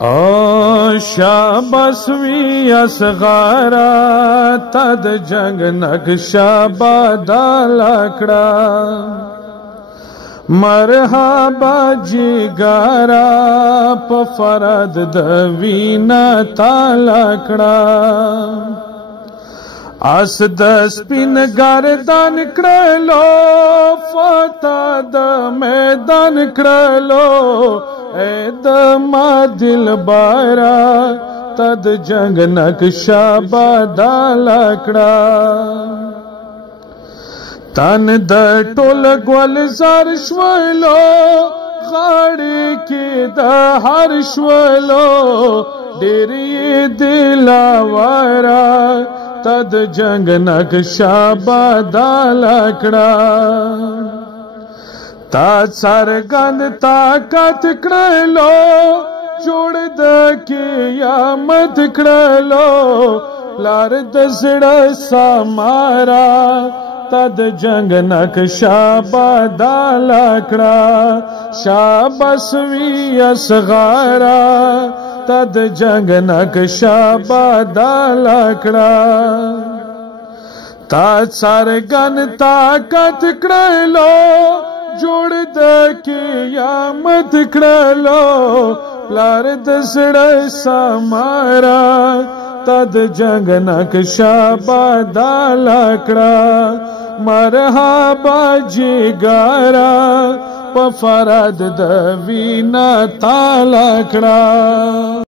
او شاباس وی اصغارا تد جنگ نقشا بدل کړه مرحبا جګارا په فرد د وینا تعالی کړه اس د سپین گردان کړلو فتا د میدان کړلو اے د ما دل بارا تد جنگ نقشا بدل کړه تن د ټول ګلزار شولو غاړي کې د هر شولو ډېر یې دلاوارا تد جنگ نقشا بدل کړه تا څرګند طاقت کړلو جوړ د قیامت کړلو لار د زړه سمارا تد جنگ نقشا بدل کړه شاباس وی اصغارا تد جنگ نقشا بدل کړه تا څرګند طاقت کړلو جوړ د قیامت کړلو لار د زړه سمارا تد جنگ نقشا بدل کړه مرحبا جګارا په فرد د وینا تعالی کړه